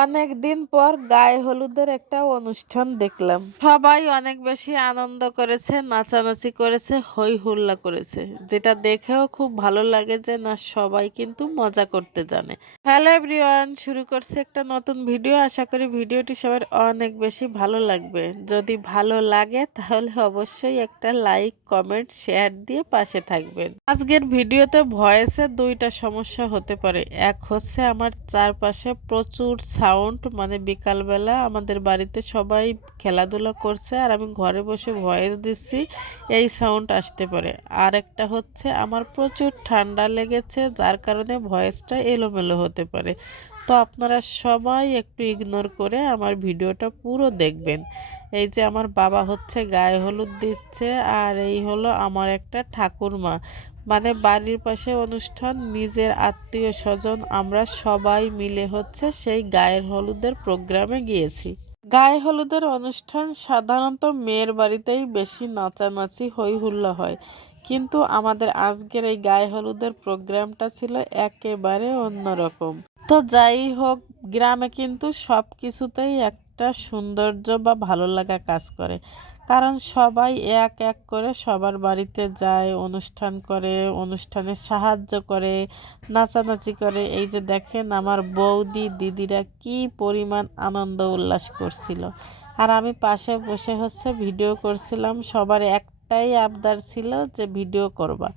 অনেকদিন পর গায়ে হলুদের একটা অনুষ্ঠান দেখলাম। সবাই অনেক বেশি আনন্দ করেছে, নাচানাচি করেছে, হই হুল্লা করেছে। যেটা দেখেও খুব ভালো লাগে যে না সবাই কিন্তু মজা করতে জানে। হ্যালো এভরিওয়ান, শুরু করছে একটা নতুন ভিডিও। আশা করি ভিডিওটি সবার অনেক বেশি ভালো লাগবে। যদি ভালো লাগে তাহলে অবশ্যই একটা লাইক, কমেন্ট, শেয়ার দিয়ে পাশে থাকবেন। আজকের ভিডিওতে ভয়েসের দুইটা সমস্যা হতে পারে। এক হচ্ছে আমার চারপাশে প্রচুর সাউন্ড, মানে বিকালবেলা আমাদের বাড়িতে সবাই খেলাধুলা করছে আর আমি ঘরে বসে ভয়েস দিচ্ছি, এই সাউন্ড আসতে পারে। আর একটা হচ্ছে আমার প্রচুর ঠান্ডা লেগেছে, যার কারণে ভয়েসটা এলোমেলো হতে পারে। তো আপনারা সবাই একটু ইগনোর করে আমার ভিডিওটা পুরো দেখবেন। এই যে আমার বাবা হচ্ছে গায়ে হলুদ দিচ্ছে, আর এই হলো আমার একটা ঠাকুরমা। মানে বাড়ির পাশে অনুষ্ঠান, নিজের আত্মীয় স্বজন আমরা সবাই মিলে হচ্ছে সেই গায়ের হলুদের প্রোগ্রামে গিয়েছি। গায়ে হলুদের অনুষ্ঠান সাধারণত মেয়ের বাড়িতেই বেশি নাচানাচি হই হুল্লা হয়, কিন্তু আমাদের আজকের এই গায়ে হলুদের প্রোগ্রামটা ছিল একেবারে অন্যরকম। তো যাই হোক, গ্রামে কিন্তু সব কিছুতেই একটা সৌন্দর্য বা ভালো লাগা কাজ করে, কারণ সবাই এক এক করে সবার বাড়িতে যায়, অনুষ্ঠান করে, অনুষ্ঠানে সাহায্য করে, নাচানাচি করে। এই যে দেখেন আমার বৌদি দিদিরা কি পরিমাণ আনন্দ উল্লাস করছিল, আর আমি পাশে বসে হচ্ছে ভিডিও করছিলাম। সবার একটাই আবদার ছিল যে ভিডিও করবা,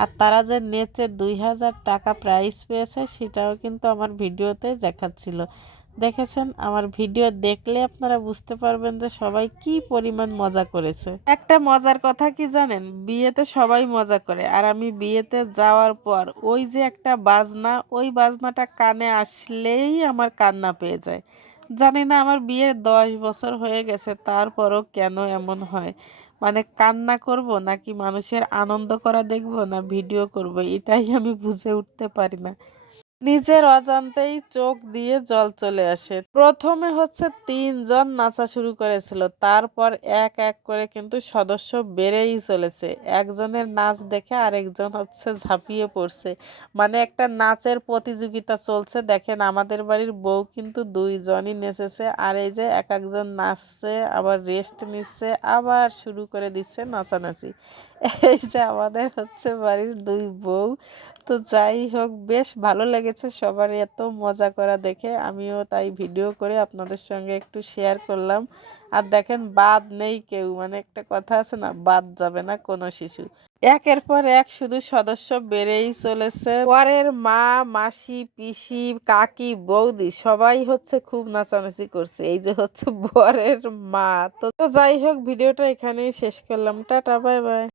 আর তারা যে নেচে 2000 টাকা প্রাইজ পেয়েছে সেটাও কিন্তু আমার ভিডিওতে দেখাচ্ছিল। দেখেছেন? আমার ভিডিও দেখলে আপনারা বুঝতে পারবেন যে সবাই কি পরিমাণ মজা করেছে। একটা মজার কথা কি জানেন, বিয়েতে সবাই মজা করে, আর আমি বিয়েতে যাওয়ার পর ওই যে একটা বাজনা, ওই বাজনাটা কানে আসলেই আমার কান্না পেয়ে যায়। জানি না, আমার বিয়ের 10 বছর হয়ে গেছে, তারপরও কেন এমন হয়। মানে কান্না করব নাকি মানুষের আনন্দ করা দেখব, না ভিডিও করব, এটাই আমি বুঝে উঠতে পারি না। নিজের অজান্তেই চোখ দিয়ে জল চলে আসে। প্রথমে হচ্ছে 3 জন নাচা শুরু করেছিল, তারপর এক এক করে কিন্তু সদস্য বেড়েই চলেছে। একজনের নাচ দেখে আরেকজন হচ্ছে ঝাঁপিয়ে পড়ছে, মানে একটা নাচের প্রতিযোগিতা চলছে। দেখেন আমাদের বাড়ির বউ কিন্তু 2 জনই নেচেছে, আর এই যে এক একজন নাচছে, আবার রেস্ট নিচ্ছে, আবার শুরু করে দিচ্ছে নাচানাচি। এই যে আমাদের হচ্ছে বাড়ির 2 বউ। তো যাই হোক, বেশ ভালো লেগেছে সবার এত মজা করা দেখে, আমিও তাই ভিডিও করে আপনাদের সঙ্গে একটু শেয়ার করলাম। আর দেখেন বাদ নেই কেউ, মানে একটা কথা আছে না, বাদ যাবে না কোনো শিশু। একের পর এক শুধু সদস্য বেড়েই চলেছে। পরের মা, মাসি, পিসি, কাকি, বৌদি সবাই হচ্ছে খুব নাচানাচি করছে। এই যে হচ্ছে বরের মা। তো যাই হোক, ভিডিওটা এখানেই শেষ করলাম। Tata, bye bye.